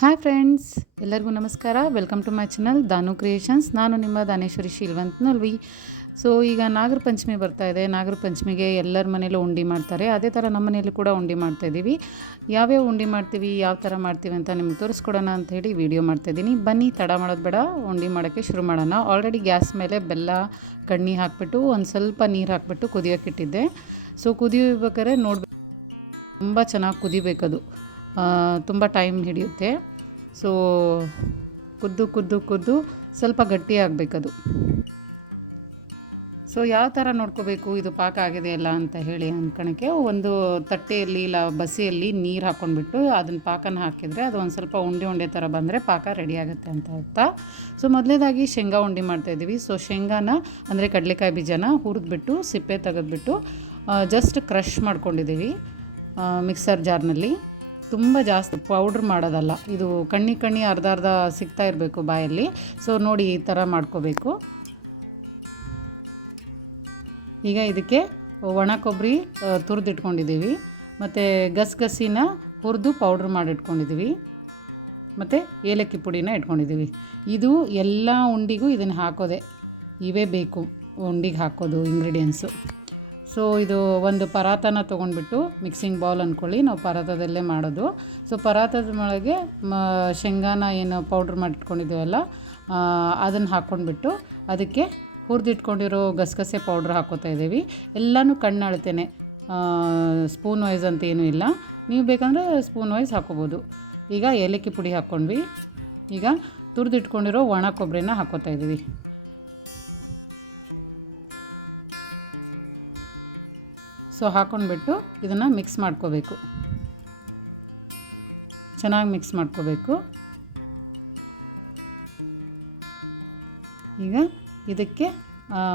Hi friends ಎಲ್ಲರಿಗೂ ನಮಸ್ಕಾರ. Welcome to my channel Danu creations ನಾನು ನಿಮ್ಮ ದಾನೇಶ್ವರಿ ಶೀಲ್ವಂತ್ ನಲ್ವಿ ಸೊ ಈಗ ನಾಗರ ಪಂಚಮಿ ಬರ್ತಾ ಇದೆ. ನಾಗರ ಪಂಚಮಿಗೆ ಎಲ್ಲರ ಮನೇಲೂ ಉಂಡಿ ಮಾಡ್ತಾರೆ. ಅದೇ ಥರ ನಮ್ಮ ಮನೇಲಿ ಕೂಡ ಉಂಡಿ ಮಾಡ್ತಾಯಿದ್ದೀವಿ ಯಾವ್ಯಾವ ಉಂಡಿ ಮಾಡ್ತೀವಿ, ಯಾವ ಥರ ಮಾಡ್ತೀವಿ ಅಂತ ನಿಮ್ಗೆ ತೋರಿಸ್ಕೊಡೋಣ ಅಂತ ಹೇಳಿ ವಿಡಿಯೋ ಮಾಡ್ತಾಯಿದ್ದೀನಿ ಬನ್ನಿ, ತಡ ಮಾಡೋದು ಬೇಡ. ಉಂಡಿ ಮಾಡೋಕ್ಕೆ ಶುರು ಮಾಡೋಣ. ಆಲ್ರೆಡಿ ಗ್ಯಾಸ್ ಮೇಲೆ ಬೆಲ್ಲ, ಕಣ್ಣಿ ಹಾಕಿಬಿಟ್ಟು, ಒಂದು ಸ್ವಲ್ಪ ನೀರು ಹಾಕಿಬಿಟ್ಟು ಕುದಿಯೋಕ್ಕಿಟ್ಟಿದ್ದೆ ಸೊ ಕುದಿಯಬೇಕಾದ್ರೆ ನೋಡ್ಬೇಕು ತುಂಬ ಚೆನ್ನಾಗಿ ಕುದಿಬೇಕದು. ತುಂಬ ಟೈಮ್ ಹಿಡಿಯುತ್ತೆ. ಸೊ ಕುದ್ದು ಕುದ್ದು ಕುದ್ದು ಸ್ವಲ್ಪ ಗಟ್ಟಿ ಆಗಬೇಕದು ಸೊ ಯಾವ ಥರ ನೋಡ್ಕೋಬೇಕು? ಇದು ಪಾಕ ಆಗಿದೆಯಲ್ಲ ಅಂತ ಹೇಳಿ ಅಂದ್ಕೊಳಕ್ಕೆ ಒಂದು ತಟ್ಟೆಯಲ್ಲಿ ಇಲ್ಲ ಬಸಿಯಲ್ಲಿ ನೀರು ಹಾಕ್ಕೊಂಡ್ಬಿಟ್ಟು ಅದನ್ನು ಪಾಕನ ಹಾಕಿದರೆ ಅದು ಒಂದು ಸ್ವಲ್ಪ ಉಂಡೆ ಉಂಡೆ ಥರ ಬಂದರೆ ಪಾಕ ರೆಡಿ ಆಗುತ್ತೆ ಅಂತ ಅರ್ಥ. ಸೊ ಮೊದಲೇದಾಗಿ ಶೇಂಗಾ ಉಂಡೆ ಮಾಡ್ತಾಯಿದ್ದೀವಿ ಸೊ ಶೇಂಗಾನ ಅಂದರೆ ಕಡಲೆಕಾಯಿ ಬೀಜನ ಹುರಿದ್ಬಿಟ್ಟು, ಸಿಪ್ಪೆ ತೆಗೆದ್ಬಿಟ್ಟು ಜಸ್ಟ್ ಕ್ರಷ್ ಮಾಡ್ಕೊಂಡಿದ್ದೀವಿ ಮಿಕ್ಸರ್ ಜಾರ್ನಲ್ಲಿ ತುಂಬ ಜಾಸ್ತಿ ಪೌಡ್ರ್ ಮಾಡೋದಲ್ಲ. ಇದು ಕಣ್ಣಿ ಕಣ್ಣಿ ಅರ್ಧ ಅರ್ಧ ಸಿಗ್ತಾ ಇರಬೇಕು ಬಾಯಲ್ಲಿ. ಸೊ ನೋಡಿ ಈ ಥರ ಮಾಡ್ಕೋಬೇಕು. ಈಗ ಇದಕ್ಕೆ ಒಣ ಕೊಬ್ಬರಿ ತುರಿದಿಟ್ಕೊಂಡಿದ್ದೀವಿ. ಮತ್ತು ಗಸಗಸಿನ ಹುರಿದು ಪೌಡ್ರ್ ಮಾಡಿಟ್ಕೊಂಡಿದ್ದೀವಿ. ಮತ್ತು ಏಲಕ್ಕಿ ಪುಡಿನ ಇಟ್ಕೊಂಡಿದ್ದೀವಿ. ಇದು ಎಲ್ಲ ಉಂಡಿಗೂ ಇದನ್ನು ಹಾಕೋದೆ. ಇವೇ ಬೇಕು ಉಂಡಿಗೆ ಹಾಕೋದು ಇಂಗ್ರೀಡಿಯೆಂಟ್ಸು. ಸೊ ಇದು ಒಂದು ಪರಾತನ ತೊಗೊಂಡ್ಬಿಟ್ಟು ಮಿಕ್ಸಿಂಗ್ ಬೌಲ್ ಅಂದ್ಕೊಳ್ಳಿ. ನಾವು ಪರಾತದಲ್ಲೇ ಮಾಡೋದು. ಸೊ ಪರಾತದ ಒಳಗೆ ಮ, ಶೇಂಗಾನ ಏನು ಪೌಡ್ರ್ ಮಾಡಿಟ್ಕೊಂಡಿದ್ದೀವಲ್ಲ ಅದನ್ನು ಹಾಕ್ಕೊಂಡ್ಬಿಟ್ಟು ಅದಕ್ಕೆ ಹುರಿದಿಟ್ಕೊಂಡಿರೋ ಗಸಗಸೆ ಪೌಡ್ರ್ ಹಾಕೋತಾ ಇದ್ದೀವಿ. ಎಲ್ಲನೂ ಕಣ್ಣು ಅಳ್ತೇನೆ ಸ್ಪೂನ್ ವೈಸ್ ಅಂತ ಏನೂ ಇಲ್ಲ. ನೀವು ಬೇಕಂದರೆ ಸ್ಪೂನ್ ವೈಸ್ ಹಾಕ್ಕೋಬೋದು ಈಗ ಏಲಕ್ಕಿ ಪುಡಿ ಹಾಕ್ಕೊಂಡ್ವಿ. ಈಗ ತುರಿದಿಟ್ಕೊಂಡಿರೋ ಒಣ ಕೊಬ್ಬರಿನ ಹಾಕೋತಾ ಇದ್ದೀವಿ. ಸೊ ಹಾಕ್ಕೊಂಡ್ಬಿಟ್ಟು ಇದನ್ನು ಮಿಕ್ಸ್ ಮಾಡ್ಕೋಬೇಕು. ಚೆನ್ನಾಗಿ ಮಿಕ್ಸ್ ಮಾಡ್ಕೋಬೇಕು. ಈಗ ಇದಕ್ಕೆ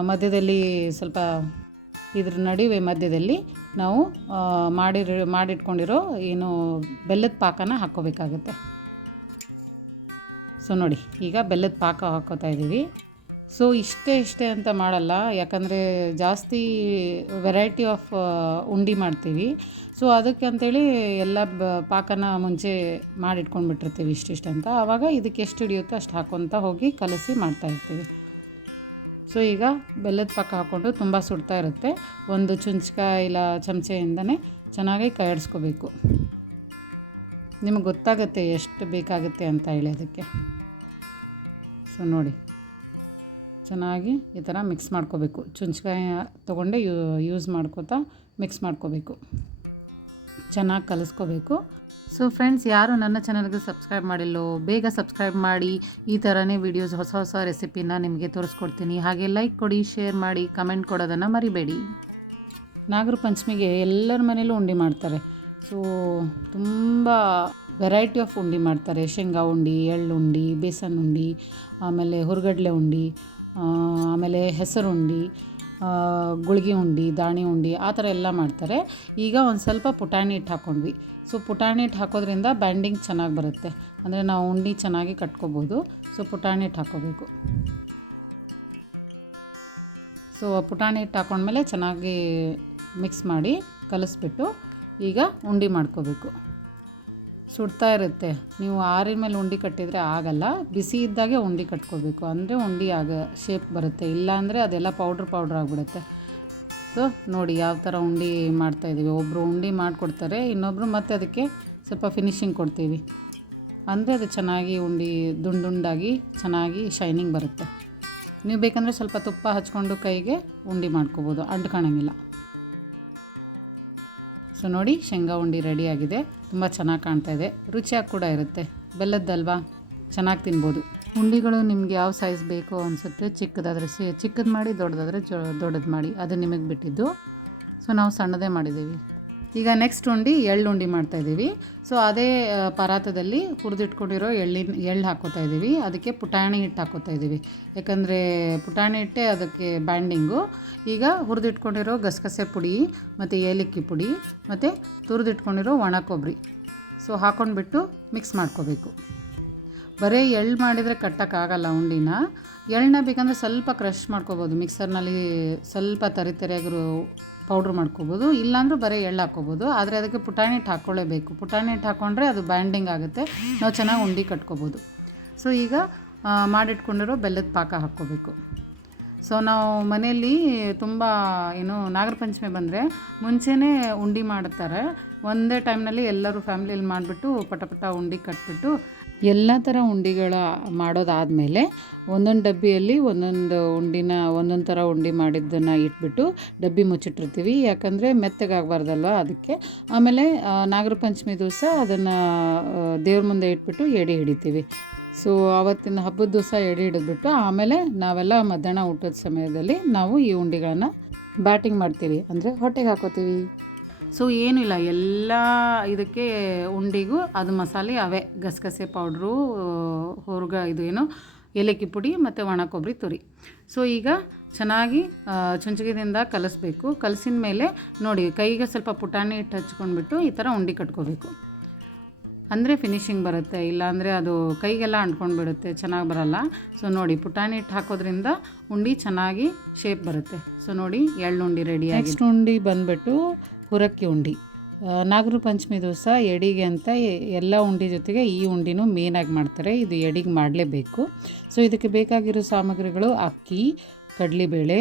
ಮಧ್ಯದಲ್ಲಿ ಸ್ವಲ್ಪ ಇದ್ರ ನಡುವೆ ಮಧ್ಯದಲ್ಲಿ ನಾವು ಮಾಡಿರೋ, ಮಾಡಿಟ್ಕೊಂಡಿರೋ ಏನು ಬೆಲ್ಲದ ಪಾಕನ ಹಾಕ್ಕೋಬೇಕಾಗುತ್ತೆ. ಸೊ ನೋಡಿ, ಈಗ ಬೆಲ್ಲದ ಪಾಕ ಹಾಕೋತಾ ಇದ್ದೀವಿ. ಸೊ ಇಷ್ಟೇ ಇಷ್ಟೇ ಅಂತ ಮಾಡಲ್ಲ. ಯಾಕಂದರೆ ಜಾಸ್ತಿ ವೆರೈಟಿ ಆಫ್ ಉಂಡೆ ಮಾಡ್ತೀವಿ. ಸೊ ಅದಕ್ಕೆ ಅಂಥೇಳಿ ಎಲ್ಲ ಬ, ಪಾಕನ ಮುಂಚೆ ಮಾಡಿಟ್ಕೊಂಡ್ಬಿಟ್ಟಿರ್ತೀವಿ ಇಷ್ಟಿಷ್ಟು ಅಂತ. ಆವಾಗ ಇದಕ್ಕೆ ಎಷ್ಟು ಹಿಡಿಯುತ್ತೋ ಅಷ್ಟು ಹಾಕ್ಕೊತ ಹೋಗಿ ಕಲಸಿ ಮಾಡ್ತಾಯಿರ್ತೀವಿ ಸೊ ಈಗ ಬೆಲ್ಲದ ಪಾಕ ಹಾಕ್ಕೊಂಡು ತುಂಬ ಸುಡ್ತಾ ಇರುತ್ತೆ. ಒಂದು ಚುಂಚಕ ಇಲ್ಲ ಚಮಚೆಯಿಂದನೇ ಚೆನ್ನಾಗಿ ಕೈಯಾಡಿಸ್ಕೋಬೇಕು ನಿಮಗೆ ಗೊತ್ತಾಗುತ್ತೆ ಎಷ್ಟು ಬೇಕಾಗುತ್ತೆ ಅಂತ ಹೇಳಿ ಅದಕ್ಕೆ. ಸೊ ನೋಡಿ. ಚೆನ್ನಾಗಿ ಈ ಥರ ಮಿಕ್ಸ್ ಮಾಡ್ಕೋಬೇಕು. ಚುಂಚ್ಕಾಯಿ ತೊಗೊಂಡೆ ಯೂಸ್ ಮಾಡ್ಕೋತಾ ಮಿಕ್ಸ್ ಮಾಡ್ಕೋಬೇಕು. ಚೆನ್ನಾಗಿ ಕಲಿಸ್ಕೋಬೇಕು. ಸೊ ಫ್ರೆಂಡ್ಸ್ ಯಾರು ನನ್ನ ಚಾನಲ್ಗೆ ಸಬ್ಸ್ಕ್ರೈಬ್ ಮಾಡಿಲ್ಲೋ, ಬೇಗ ಸಬ್ಸ್ಕ್ರೈಬ್ ಮಾಡಿ, ಈ ಥರನೇ ವೀಡಿಯೋಸ್ ಹೊಸ ಹೊಸ ರೆಸಿಪಿನ ನಿಮಗೆ ತೋರಿಸ್ಕೊಡ್ತೀನಿ. ಹಾಗೆ ಲೈಕ್ ಕೊಡಿ ಶೇರ್ ಮಾಡಿ ಕಮೆಂಟ್ ಕೊಡೋದನ್ನು ಮರಿಬೇಡಿ. ನಾಗರ ಪಂಚಮಿಗೆ ಎಲ್ಲರ ಮನೇಲೂ ಉಂಡೆ ಮಾಡ್ತಾರೆ. ಸೊ ತುಂಬ ವೆರೈಟಿ ಆಫ್ ಉಂಡೆ ಮಾಡ್ತಾರೆ. ಶೇಂಗಾ ಉಂಡೆ, ಎಳ್ಳುಂಡಿ, ಬೇಸನ್ ಉಂಡೆ, ಆಮೇಲೆ ಹುರ್ಗಡ್ಲೆ ಉಂಡೆ. ಆಮೇಲೆ ಹೆಸರು ಉಂಡೆ ಗುಳ್ಗಿ ಉಂಡೆ, ದಾಣಿ ಉಂಡೆ, ಆ ಥರ ಎಲ್ಲ ಮಾಡ್ತಾರೆ. ಈಗ ಒಂದು ಸ್ವಲ್ಪ ಪುಟಾಣಿ ಹಿಟ್ಟು ಹಾಕ್ಕೊಂಡ್ವಿ ಸೊ ಪುಟಾಣಿ ಹಿಟ್ಟು ಹಾಕೋದ್ರಿಂದ ಬ್ಯಾಂಡಿಂಗ್ ಚೆನ್ನಾಗಿ ಬರುತ್ತೆ. ಅಂದರೆ ನಾವು ಉಂಡಿ ಚೆನ್ನಾಗಿ ಕಟ್ಕೋಬೋದು. ಸೊ ಪುಟಾಣಿ ಹಿಟ್ಟು ಹಾಕ್ಕೋಬೇಕು ಸೊ ಪುಟಾಣಿ ಹಿಟ್ಟು ಹಾಕ್ಕೊಂಡ್ಮೇಲೆ ಚೆನ್ನಾಗಿ ಮಿಕ್ಸ್ ಮಾಡಿ ಕಲಿಸ್ಬಿಟ್ಟು ಈಗ ಉಂಡೆ ಮಾಡ್ಕೋಬೇಕು. ಸುಡ್ತಾ ಇರುತ್ತೆ. ನೀವು ಆರಿನ ಮೇಲೆ ಉಂಡೆ ಕಟ್ಟಿದರೆ ಆಗಲ್ಲ. ಬಿಸಿ ಇದ್ದಾಗೆ ಉಂಡೆ ಕಟ್ಕೋಬೇಕು. ಅಂದರೆ ಉಂಡೆ ಆಗ ಶೇಪ್ ಬರುತ್ತೆ. ಇಲ್ಲಾಂದರೆ ಅದೆಲ್ಲ ಪೌಡ್ರ್ ಪೌಡ್ರ್ ಆಗಿಬಿಡುತ್ತೆ. ಸೊ ನೋಡಿ ಯಾವ ಥರ ಉಂಡೆ ಮಾಡ್ತಾಯಿದ್ದೀವಿ ಒಬ್ಬರು ಉಂಡೆ ಮಾಡಿಕೊಡ್ತಾರೆ ಇನ್ನೊಬ್ಬರು ಮತ್ತೆ ಅದಕ್ಕೆ ಸ್ವಲ್ಪ ಫಿನಿಶಿಂಗ್ ಕೊಡ್ತೀವಿ. ಅಂದರೆ ಅದು ಚೆನ್ನಾಗಿ ಉಂಡೆ ದುಂಡುಂಡಾಗಿ ಚೆನ್ನಾಗಿ ಶೈನಿಂಗ್ ಬರುತ್ತೆ. ನೀವು ಬೇಕಂದರೆ ಸ್ವಲ್ಪ ತುಪ್ಪ ಹಚ್ಕೊಂಡು ಕೈಗೆ ಉಂಡೆ ಮಾಡ್ಕೋಬೋದು. ಅಂಟ್ಕೊಳಂಗಿಲ್ಲ ಸೊ ನೋಡಿ ಶೇಂಗಾ ಉಂಡಿ ರೆಡಿಯಾಗಿದೆ. ತುಂಬ ಚೆನ್ನಾಗಿ ಕಾಣ್ತಾ ಇದೆ. ರುಚಿಯಾಗಿ ಕೂಡ ಇರುತ್ತೆ. ಬೆಲ್ಲದ್ದಲ್ವಾ? ಚೆನ್ನಾಗಿ ತಿನ್ಬೋದು. ಉಂಡಿಗಳು ನಿಮ್ಗೆ ಯಾವ ಸೈಜ್ ಬೇಕು ಅನಿಸುತ್ತೆ. ಚಿಕ್ಕದಾದರೆ ಸಿ ಚಿಕ್ಕದು ಮಾಡಿ, ದೊಡ್ಡದಾದರೆ ಜೊ ದೊಡ್ಡದು ಮಾಡಿ. ಅದು ನಿಮಗೆ ಬಿಟ್ಟಿದ್ದು. ಸೊ ನಾವು ಸಣ್ಣದೇ ಮಾಡಿದ್ದೀವಿ. ಈಗ ನೆಕ್ಸ್ಟ್ ಉಂಡಿ ಎಳ್ಳು ಉಂಡೆ ಮಾಡ್ತಾಯಿದ್ದೀವಿ ಸೊ ಅದೇ ಪರಾತದಲ್ಲಿ ಹುರಿದಿಟ್ಕೊಂಡಿರೋ ಎಳ್ಳಿನ, ಎಳ್ಳು ಹಾಕೋತಾ ಇದ್ದೀವಿ. ಅದಕ್ಕೆ ಪುಟಾಣಿ ಹಿಟ್ಟು ಹಾಕೋತಾ ಇದ್ದೀವಿ. ಯಾಕಂದರೆ ಪುಟಾಣಿ ಹಿಟ್ಟೆ ಅದಕ್ಕೆ ಬ್ಯಾಂಡಿಂಗು ಈಗ ಹುರಿದಿಟ್ಕೊಂಡಿರೋ ಗಸಗಸೆ ಪುಡಿ ಮತ್ತು ಏಲಕ್ಕಿ ಪುಡಿ ಮತ್ತು ತುರಿದಿಟ್ಕೊಂಡಿರೋ ಒಣ ಕೊಬ್ಬರಿ ಸೊ ಹಾಕ್ಕೊಂಡ್ಬಿಟ್ಟು ಮಿಕ್ಸ್ ಮಾಡ್ಕೋಬೇಕು. ಬರೀ ಎಳ್ಳು ಮಾಡಿದರೆ ಕಟ್ಟೋಕ್ಕಾಗಲ್ಲ ಉಂಡಿನ. ಎಳ್ಳನ್ನ ಬೇಕಂದರೆ ಸ್ವಲ್ಪ ಕ್ರಷ್ ಮಾಡ್ಕೋಬೋದು. ಮಿಕ್ಸರ್ನಲ್ಲಿ ಸ್ವಲ್ಪ ತರಿ ತರಿಯಾಗಿರೋ ಪೌಡ್ರ್ ಮಾಡ್ಕೋಬೋದು, ಇಲ್ಲಾಂದ್ರೂ ಬರೀ ಎಳ್ಳು ಹಾಕ್ಕೋಬೋದು. ಆದರೆ ಅದಕ್ಕೆ ಪುಟಾಣಿ ಹಿಟ್ಟು ಹಾಕ್ಕೊಳ್ಳೇಬೇಕು. ಪುಟಾಣಿ ಹಿಟ್ಟು ಹಾಕ್ಕೊಂಡ್ರೆ ಅದು ಬ್ಯಾಂಡಿಂಗ್ ಆಗುತ್ತೆ. ನಾವು ಚೆನ್ನಾಗಿ ಉಂಡೆ ಕಟ್ಕೋಬೋದು. ಸೊ ಈಗ ಮಾಡಿಟ್ಕೊಂಡಿರೋ ಬೆಲ್ಲದ ಪಾಕ ಹಾಕ್ಕೋಬೇಕು. ಸೊ ನಾವು ಮನೆಯಲ್ಲಿ ತುಂಬ, ಏನು ನಾಗರ ಪಂಚಮಿ ಬಂದರೆ ಮುಂಚೆನೇ ಉಂಡಿ ಮಾಡ್ತಾರೆ. ಒಂದೇ ಟೈಮ್ನಲ್ಲಿ ಎಲ್ಲರೂ ಫ್ಯಾಮ್ಲಿಯಲ್ಲಿ ಮಾಡಿಬಿಟ್ಟು ಪಟ ಪಟ ಉಂಡಿ ಕಟ್ಬಿಟ್ಟು ಎಲ್ಲ ಥರ ಉಂಡೆಗಳ ಮಾಡೋದಾದಮೇಲೆ ಒಂದೊಂದು ಡಬ್ಬಿಯಲ್ಲಿ ಒಂದೊಂದು ಉಂಡಿನ ಒಂದೊಂದು ಥರ ಉಂಡೆ ಮಾಡಿದ್ದನ್ನು ಇಟ್ಬಿಟ್ಟು ಡಬ್ಬಿ ಮುಚ್ಚಿಟ್ಟಿರ್ತೀವಿ. ಯಾಕಂದರೆ ಮೆತ್ತಗಾಗಬಾರ್ದಲ್ವ ಅದಕ್ಕೆ. ಆಮೇಲೆ ನಾಗರ ಪಂಚಮಿ ದಿವಸ ಅದನ್ನು ದೇವ್ರ ಮುಂದೆ ಇಟ್ಬಿಟ್ಟು ಎಡೆ ಹಿಡಿತೀವಿ. ಸೊ ಆವತ್ತಿನ ಹಬ್ಬದ ದಿವಸ ಎಡೆ ಹಿಡಿದ್ಬಿಟ್ಟು ಆಮೇಲೆ ನಾವೆಲ್ಲ ಮಧ್ಯಾಹ್ನ ಊಟದ ಸಮಯದಲ್ಲಿ ನಾವು ಈ ಉಂಡೆಗಳನ್ನು ಬ್ಯಾಟಿಂಗ್ ಮಾಡ್ತೀವಿ. ಅಂದರೆ ಹೊಟ್ಟೆಗೆ ಹಾಕೋತೀವಿ. ಸೊ ಏನಿಲ್ಲ ಎಲ್ಲ ಇದಕ್ಕೆ ಉಂಡಿಗೂ ಅದು ಮಸಾಲೆ ಅವೇ. ಗಸಗಸೆ ಪೌಡ್ರು, ಹೊರ್ಗ ಇದು ಏನು, ಏಲಕ್ಕಿ ಪುಡಿ ಮತ್ತು ಒಣ ಕೊಬ್ಬರಿ ತುರಿ. ಸೊ ಈಗ ಚೆನ್ನಾಗಿ ಚುಂಚಗಿದಿಂದ ಕಲಿಸ್ಬೇಕು. ಕಲಸಿದ ಮೇಲೆ ನೋಡಿ, ಕೈಗೆ ಸ್ವಲ್ಪ ಪುಟಾಣಿ ಹಿಟ್ಟು ಹಚ್ಕೊಂಡ್ಬಿಟ್ಟು ಈ ಥರ ಉಂಡೆ ಕಟ್ಕೋಬೇಕು. ಅಂದರೆ ಫಿನಿಶಿಂಗ್ ಬರುತ್ತೆ. ಇಲ್ಲಾಂದರೆ ಅದು ಕೈಗೆಲ್ಲ ಅಂಟ್ಕೊಂಡು ಬಿಡುತ್ತೆ ಚೆನ್ನಾಗಿ ಬರಲ್ಲ. ಸೊ ನೋಡಿ, ಪುಟಾಣಿ ಹಿಟ್ಟು ಹಾಕೋದ್ರಿಂದ ಉಂಡೆ ಚೆನ್ನಾಗಿ ಶೇಪ್ ಬರುತ್ತೆ. ಸೊ ನೋಡಿ ಎಳ್ಳು ಉಂಡಿ ರೆಡಿ ನೆಕ್ಸ್ಟ್ ಉಂಡೆ ಬಂದುಬಿಟ್ಟು ಹುರಕ್ಕಿ ಉಂಡೆ. ನಾಗರ ಪಂಚಮಿ ದಿವಸ ಎಡಿಗೆ ಅಂತ ಎಲ್ಲ ಉಂಡೆ ಜೊತೆಗೆ ಈ ಉಂಡಿನೂ ಮೇನಾಗಿ ಮಾಡ್ತಾರೆ. ಇದು ಎಡಿಗೆ ಮಾಡಲೇಬೇಕು. ಸೊ ಇದಕ್ಕೆ ಬೇಕಾಗಿರೋ ಸಾಮಗ್ರಿಗಳು ಅಕ್ಕಿ, ಕಡಲೆಬೇಳೆ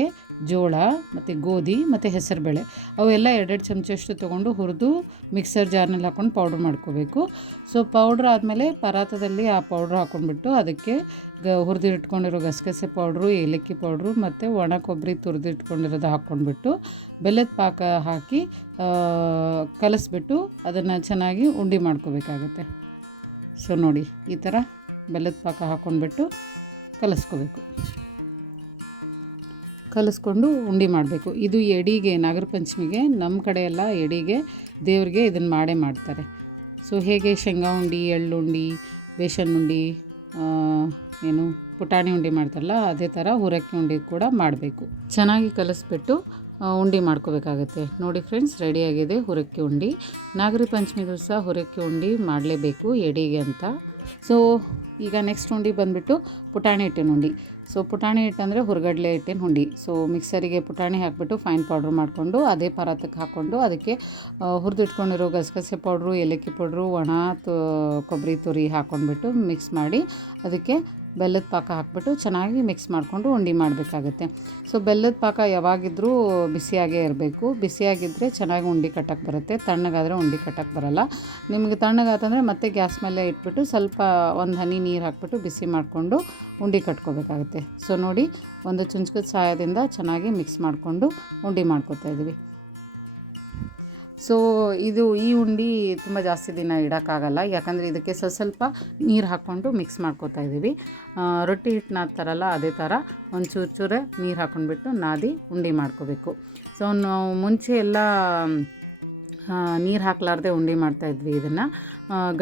ಜೋಳ, ಮತ್ತು ಗೋಧಿ, ಮತ್ತು ಹೆಸರುಬೇಳೆ. ಅವೆಲ್ಲ ಎರಡೆರಡು ಚಮಚಷ್ಟು ತೊಗೊಂಡು ಹುರಿದು ಮಿಕ್ಸರ್ ಜಾರ್ನಲ್ಲಿ ಹಾಕ್ಕೊಂಡು ಪೌಡ್ರ್ ಮಾಡ್ಕೋಬೇಕು. ಸೊ ಪೌಡ್ರ್ ಆದಮೇಲೆ ಪರಾತದಲ್ಲಿ ಆ ಪೌಡ್ರ್ ಹಾಕ್ಕೊಂಡ್ಬಿಟ್ಟು ಅದಕ್ಕೆ ಗ, ಹುರಿದಿಟ್ಕೊಂಡಿರೋ ಗಸಗಸೆ ಪೌಡ್ರು ಏಲಕ್ಕಿ ಪೌಡ್ರು ಮತ್ತು ಒಣ ಕೊಬ್ಬರಿ ತುರಿದಿಟ್ಕೊಂಡಿರೋದು ಹಾಕ್ಕೊಂಡ್ಬಿಟ್ಟು ಬೆಲ್ಲದ ಪಾಕ ಹಾಕಿ ಕಲಸಿಬಿಟ್ಟು ಅದನ್ನು ಚೆನ್ನಾಗಿ ಉಂಡೆ ಮಾಡ್ಕೋಬೇಕಾಗತ್ತೆ. ಸೊ ನೋಡಿ, ಈ ಥರ ಬೆಲ್ಲದ ಪಾಕ ಹಾಕ್ಕೊಂಡ್ಬಿಟ್ಟು ಕಲಿಸ್ಕೋಬೇಕು. ಕಲಿಸ್ಕೊಂಡು ಉಂಡೆ ಮಾಡಬೇಕು. ಇದು ಎಡಿಗೆ, ನಾಗರ ಪಂಚಮಿಗೆ ನಮ್ಮ ಕಡೆ ಎಡಿಗೆ ದೇವ್ರಿಗೆ ಇದನ್ನು ಮಾಡೇ ಮಾಡ್ತಾರೆ. ಸೊ ಹೇಗೆ ಶೇಂಗಾ ಉಂಡಿ ಎಳ್ಳುಂಡಿ ಬೇಸನ್ ಉಂಡೆ ಏನು ಪುಟಾಣಿ ಉಂಡೆ ಮಾಡ್ತಾರಲ್ಲ, ಅದೇ ಥರ ಹುರಕ್ಕಿ ಉಂಡೆ ಕೂಡ ಮಾಡಬೇಕು. ಚೆನ್ನಾಗಿ ಕಲಿಸ್ಬಿಟ್ಟು ಉಂಡೆ ಮಾಡ್ಕೋಬೇಕಾಗತ್ತೆ. ನೋಡಿ ಫ್ರೆಂಡ್ಸ್ ರೆಡಿಯಾಗಿದೆ ಹುರಕ್ಕಿ ಉಂಡೆ. ನಾಗರ ಪಂಚಮಿ ದಿವಸ ಹುರಕ್ಕಿ ಉಂಡೆ ಮಾಡಲೇಬೇಕು ಎಡಿಗೆ ಅಂತ. ಸೊ ಈಗ ನೆಕ್ಸ್ಟ್ ಉಂಡೆ ಬಂದುಬಿಟ್ಟು ಪುಟಾಣಿ ಹಿಟ್ಟಿನ ಉಂಡೆ. ಸೊ ಪುಟಾಣಿ ಹಿಟ್ಟು ಅಂದರೆ ಹುರ್ಗಡ್ಲೆ ಹಿಟ್ಟಿನ ಹುಂಡಿ. ಸೊ ಮಿಕ್ಸರಿಗೆ ಪುಟಾಣಿ ಹಾಕಿಬಿಟ್ಟು ಫೈನ್ ಪೌಡ್ರ್ ಮಾಡಿಕೊಂಡು ಅದೇ ಪರಾತಕ್ಕೆ ಹಾಕ್ಕೊಂಡು ಅದಕ್ಕೆ ಹುರಿದಿಟ್ಕೊಂಡಿರೋ ಗಸಗಸೆ ಪೌಡ್ರು ಏಲಕ್ಕಿ ಪೌಡ್ರು ಒಣ ತು, ಕೊಬ್ಬರಿ ತುರಿ ಹಾಕ್ಕೊಂಡ್ಬಿಟ್ಟು ಮಿಕ್ಸ್ ಮಾಡಿ ಅದಕ್ಕೆ ಬೆಲ್ಲದ ಪಾಕ ಹಾಕ್ಬಿಟ್ಟು ಚೆನ್ನಾಗಿ ಮಿಕ್ಸ್ ಮಾಡಿಕೊಂಡು ಉಂಡೆ ಮಾಡಬೇಕಾಗುತ್ತೆ. ಸೊ ಬೆಲ್ಲದ ಪಾಕ ಯಾವಾಗಿದ್ರೂ ಬಿಸಿಯಾಗೇ ಇರಬೇಕು. ಬಿಸಿಯಾಗಿದ್ದರೆ ಚೆನ್ನಾಗಿ ಉಂಡೆ ಕಟ್ಟಕ್ಕೆ ಬರುತ್ತೆ. ತಣ್ಣಗಾದರೆ ಉಂಡೆ ಕಟ್ಟಕ್ಕೆ ಬರಲ್ಲ. ನಿಮಗೆ ತಣ್ಣಗಾತಂದರೆ ಮತ್ತೆ ಗ್ಯಾಸ್ ಮೇಲೆ ಇಟ್ಬಿಟ್ಟು ಸ್ವಲ್ಪ ಒಂದು ಹನಿ ನೀರು ಹಾಕ್ಬಿಟ್ಟು ಬಿಸಿ ಮಾಡಿಕೊಂಡು ಉಂಡಿ ಕಟ್ಕೋಬೇಕಾಗುತ್ತೆ. ಸೊ ನೋಡಿ, ಒಂದು ಚುಂಚ್ಕದ ಸಹಾಯದಿಂದ ಚೆನ್ನಾಗಿ ಮಿಕ್ಸ್ ಮಾಡಿಕೊಂಡು ಉಂಡೆ ಮಾಡ್ಕೋತಾ ಇದ್ದೀವಿ. ಸೊ ಇದು ಈ ಉಂಡೆ ತುಂಬ ಜಾಸ್ತಿ ದಿನ ಇಡೋಕ್ಕಾಗಲ್ಲ. ಯಾಕಂದರೆ ಇದಕ್ಕೆ ಸ್ವಲ್ಪ ಸ್ವಲ್ಪ ನೀರು ಹಾಕ್ಕೊಂಡು ಮಿಕ್ಸ್ ಮಾಡ್ಕೋತಾ ಇದ್ದೀವಿ ರೊಟ್ಟಿ ಹಿಟ್ಟು ನಾದ್ತಾರಲ್ಲ ಅದೇ ಥರ ಒಂದು ಚೂರು ಚೂರೇ ನೀರು ಹಾಕ್ಕೊಂಡ್ಬಿಟ್ಟು ನಾದಿ ಉಂಡೆ ಮಾಡ್ಕೋಬೇಕು. ಸೊ ನಾವು ಮುಂಚೆ ಎಲ್ಲ ನೀರು ಹಾಕ್ಲಾರ್ದೆ ಉಂಡಿ ಮಾಡ್ತಾಯಿದ್ವಿ ಇದನ್ನು.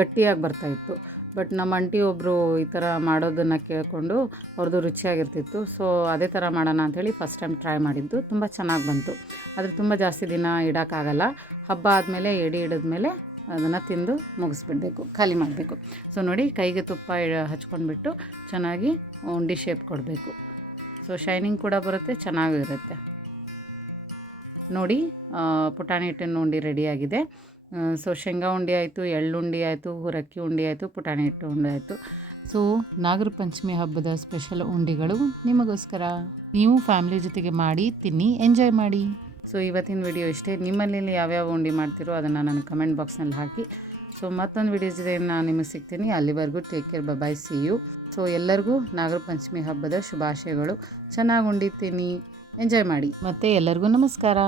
ಗಟ್ಟಿಯಾಗಿ ಬರ್ತಾಯಿತ್ತು ಬಟ್ ನಮ್ಮ ಅಂಟಿ ಒಬ್ಬರು ಈ ಥರ ಮಾಡೋದನ್ನು ಕೇಳಿಕೊಂಡು ಅವ್ರದ್ದು ರುಚಿಯಾಗಿರ್ತಿತ್ತು. ಸೊ ಅದೇ ಥರ ಮಾಡೋಣ ಅಂಥೇಳಿ ಫಸ್ಟ್ ಟೈಮ್ ಟ್ರೈ ಮಾಡಿದ್ದು. ತುಂಬ ಚೆನ್ನಾಗಿ ಬಂತು. ಆದರೆ ತುಂಬ ಜಾಸ್ತಿ ದಿನ ಇಡೋಕ್ಕಾಗಲ್ಲ. ಹಬ್ಬ ಆದಮೇಲೆ ಎಡೆ ಹಿಡಿದ್ಮೇಲೆ ಅದನ್ನು ತಿಂದು ಮುಗಿಸ್ಬಿಡಬೇಕು, ಖಾಲಿ ಮಾಡಬೇಕು. ಸೊ ನೋಡಿ ಕೈಗೆ ತುಪ್ಪ ಹಚ್ಕೊಂಡ್ಬಿಟ್ಟು ಚೆನ್ನಾಗಿ ಉಂಡಿ ಶೇಪ್ ಕೊಡಬೇಕು. ಸೊ ಶೈನಿಂಗ್ ಕೂಡ ಬರುತ್ತೆ, ಚೆನ್ನಾಗೂ ಇರುತ್ತೆ. ನೋಡಿ ಪುಟಾಣಿ ಹಿಟ್ಟಿನ ಉಂಡಿ ರೆಡಿಯಾಗಿದೆ ಸೊ ಶೇಂಗಾ ಉಂಡಿ ಆಯಿತು ಎಳ್ಳುಂಡಿ ಆಯಿತು, ಹುರಕ್ಕಿ ಉಂಡೆ ಆಯಿತು, ಪುಟಾಣಿ ಹಿಟ್ಟು ಉಂಡೆ ಆಯಿತು. ಸೊ ನಾಗರ ಪಂಚಮಿ ಹಬ್ಬದ ಸ್ಪೆಷಲ್ ಉಂಡಿಗಳು ನಿಮಗೋಸ್ಕರ. ನೀವು ಫ್ಯಾಮಿಲಿ ಜೊತೆಗೆ ಮಾಡಿ, ತಿನ್ನಿ ಎಂಜಾಯ್ ಮಾಡಿ. ಸೊ ಇವತ್ತಿನ ವಿಡಿಯೋ ಇಷ್ಟೇ. ನಿಮ್ಮಲ್ಲಿ ಯಾವ್ಯಾವ ಉಂಡಿ ಮಾಡ್ತೀರೋ ಅದನ್ನು ನಾನು ಕಮೆಂಟ್ ಬಾಕ್ಸ್ನಲ್ಲಿ ಹಾಕಿ. ಸೊ ಮತ್ತೊಂದು ವಿಡಿಯೋ ಜೊತೆ ನಾನು ನಿಮಗೆ ಸಿಗ್ತೀನಿ. ಅಲ್ಲಿವರೆಗೂ take care bye see you so ಎಲ್ಲರಿಗೂ ನಾಗರ ಪಂಚಮಿ ಹಬ್ಬದ ಶುಭಾಶಯಗಳು. ಚೆನ್ನಾಗಿ ಉಂಡಿತೀನಿ ಎಂಜಾಯ್ ಮಾಡಿ. ಮತ್ತು ಎಲ್ಲರಿಗೂ ನಮಸ್ಕಾರ.